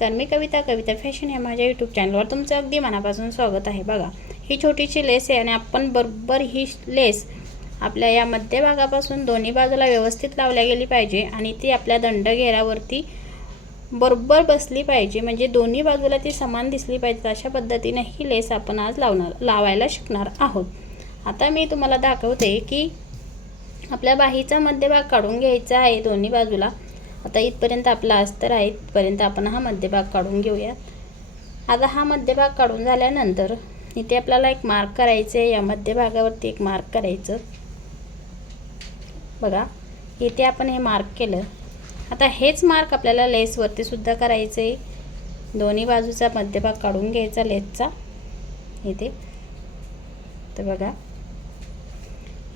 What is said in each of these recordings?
नमस्कार, मी कविता फॅशन या माझ्या यूट्यूब चॅनलवर तुमचं अगदी मनापासून स्वागत आहे। बघा, ही छोटीशी लेस आहे आणि आपण बरोबर ही लेस आपल्या या मध्यभागापासून दोन्ही बाजूला व्यवस्थित लावल्या गेली पाहिजे आणि ती आपल्या दंडघेरावरती बरोबर बसली पाहिजे, म्हणजे दोन्ही बाजूला ती समान दिसली पाहिजे। अशा पद्धतीने ही लेस आपण आज लावायला शिकणार आहोत। आता मी तुम्हाला दाखवते की आपल्या बाहीचा मध्यभाग काढून घ्यायचा आहे दोन्ही बाजूला। आता इथपर्यंत आपला अस्तर आहे, इथपर्यंत आपण हा मध्यभाग काढून घेऊया। आता हा मध्यभाग काढून झाल्यानंतर इथे आपल्याला एक मार्क करायचे आहे, या मध्यभागावरती एक मार्क करायचं। बघा, इथे आपण हे मार्क केलं। आता हेच मार्क आपल्याला लेसवरती सुद्धा करायचे। दोन्ही बाजूचा मध्यभाग काढून घ्यायचा लेसचा इथे। तर बघा,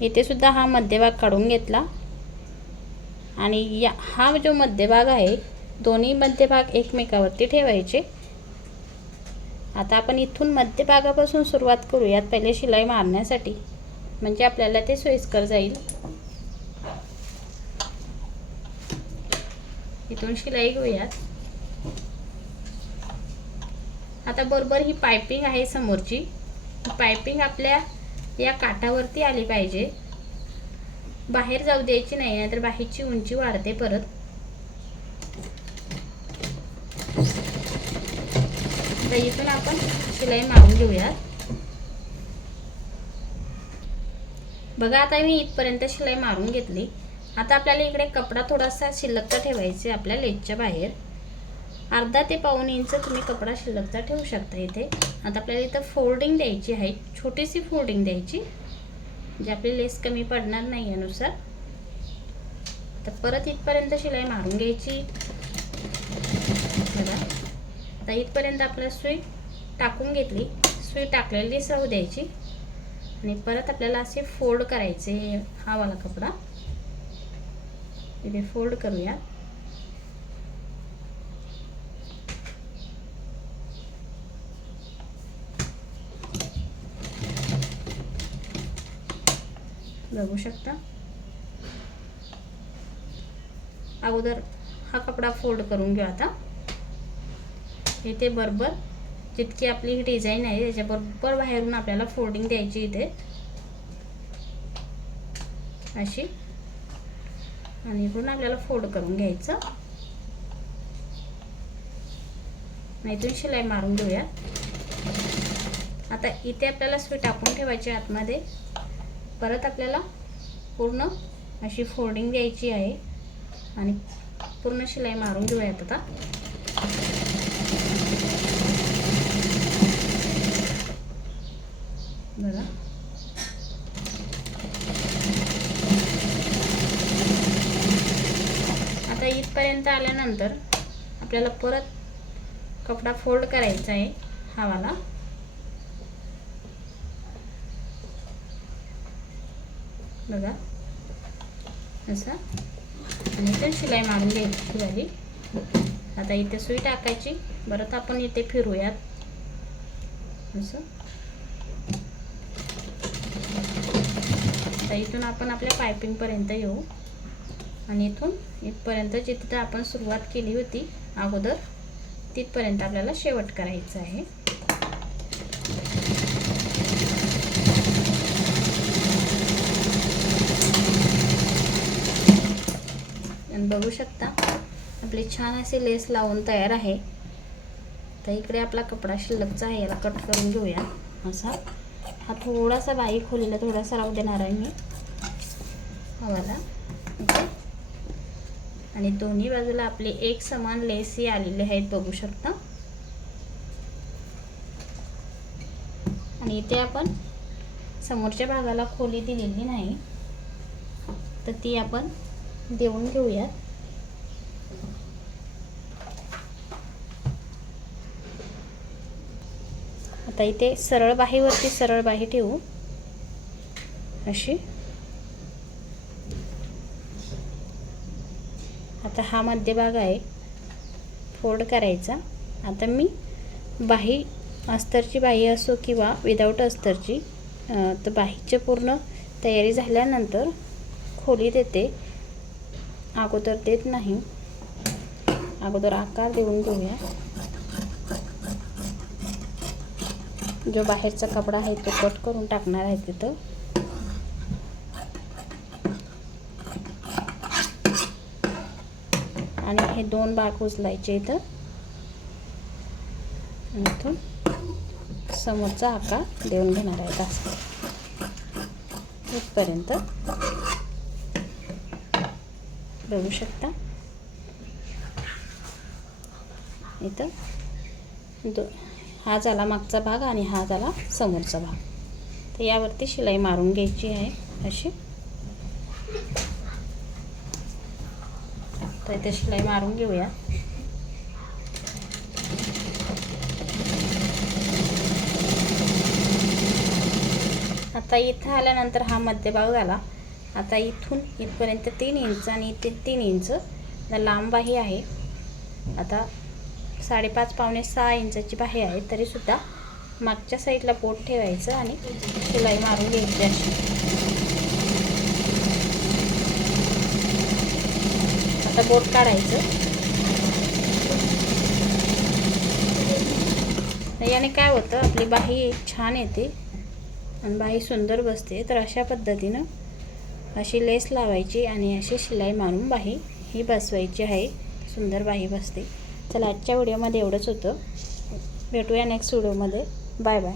इथे सुद्धा हा मध्यभाग काढून घेतला आणि हा जो मध्यभाग आहे, दोन्ही मध्यभाग एकमेकावरती ठेवायचे। आता आपण इथून मध्यभागापासून सुरुवात करूयात पहिले शिलाई मारण्यासाठी, म्हणजे आपल्याला ते सोयीस्कर जाईल। इथून शिलाई घेऊयात। आता बरोबर ही पाइपिंग आहे समोरची, पाइपिंग आपल्या या काठावरती आली पाहिजे, बाहेर जाऊ द्यायची नाही, नाहीतर बाहीची उंची वाढते परत। तर इथून आपण शिलाई मारून घेऊयात। बघा, आता मी इथपर्यंत शिलाई मारून घेतली। आता आपल्याला इकडे कपडा थोडासा शिल्लकचा ठेवायचा आपल्या लेसच्या बाहेर, अर्धा ते पाऊण इंच तुम्ही कपडा शिल्लकचा ठेवू शकता इथे। आता आपल्याला इथं फोल्डिंग द्यायची आहे, छोटीशी फोल्डिंग द्यायची, जे आपली लेस कमी पडणार नाही यानुसार। तर परत इथपर्यंत शिलाई मारून घ्यायची। बघा, आता इथपर्यंत आपल्याला सुई टाकून घेतली, सुई टाकलेली राहू द्यायची आणि परत आपल्याला असे फोल्ड करायचे। हा वाला कपडा इथे फोल्ड करूया। बघू शकता, अगोदर हा कपडा फोल्ड करून घेऊ। आता इथे बरोबर जितकी आपली ही डिझाइन आहे त्याच्या बरोबर बाहेरून आपल्याला फोल्डिंग द्यायची इथे अशी, आणि इकडून आपल्याला फोल्ड करून घ्यायचं। इथून शिलाई मारून घेऊया। आता इथे आपल्याला सुई टाकून ठेवायची आतमध्ये, परत आपल्याला पूर्ण अशी फोल्डिंग द्यायची आहे आणि पूर्ण शिलाई मारून घेऊयात। आता बघा, आता इथपर्यंत आल्यानंतर आपल्याला परत कपडा फोल्ड करायचा आहे हा वाला। बघा असं, आणि इथे शिलाई मारून घ्यायची झाली। आता इथे सुई टाकायची, परत आपण इथे फिरूयात असं। आता इथून आपण आपल्या पाइपिंग पर्यंत येऊ आणि इथून इथपर्यंत जिथे आपण सुरुवात केली होती अगोदर तिथपर्यंत आपल्याला शेवट करायचा आहे। बघू शकता आपली छान अशी लेस लावून तयार आहे। तर इकडे आपला कपडा शिल्लकचा आहे, याला कट करून घेऊया असा। हा थोडासा बाही खोलीला थोडासा राहू देणार आहे मी हवाला, आणि दोन्ही बाजूला आपले एक समान लेस ही आलेले आहेत, बघू शकता। आणि इथे आपण समोरच्या भागाला खोली दिलेली नाही, तर ती आपण देऊन घेऊया। आता इथे सरळ बाहीवरती सरळ बाही ठेवू अशी। आता हा मध्यभाग आहे, फोल्ड करायचा। आता मी बाही अस्तरची बाही असो किंवा विदाऊट अस्तरची, तर बाहीची पूर्ण तयारी झाल्यानंतर खोली देते, अगोदर देत नाही। अगोदर आकार देऊन घेऊया। जो बाहेरचा कपडा आहे तो कट करून टाकणार आहे तिथं. आणि हे 2 भाग उचलायचे इथं. इथून समोरचा आकार देऊन घेणार आहे असं इथपर्यंत बघू शकता. इथं हा झाला मागचा भाग आणि हा झाला समोरचा भाग. तर यावरती शिलाई मारून घ्यायची आहे अशी. तर इथे शिलाई मारून घेऊया. आता इथं आल्यानंतर हा मध्यभाग झाला. आता इथून इथपर्यंत 3 इंच आणि इथे 3 इंच लांब बाही आहे. आता 5.5 पावणे 6 इंचाची बाही आहे. तरीसुद्धा मागच्या साईडला बोट ठेवायचं आणि शिलाई मारून घ्यायची अशी. आता बोट काढायचं. याने काय होतं, आपली बाही छान येते आणि बाही सुंदर बसते. तर अशा पद्धतीनं अशी लेस लावायची आणि अशी शिलाई मारून बाही ही बसवायची आहे. सुंदर बाही बसते. चला, आजच्या व्हिडिओमध्ये एवढंच होतं. भेटूया नेक्स्ट व्हिडिओमध्ये. Bye bye.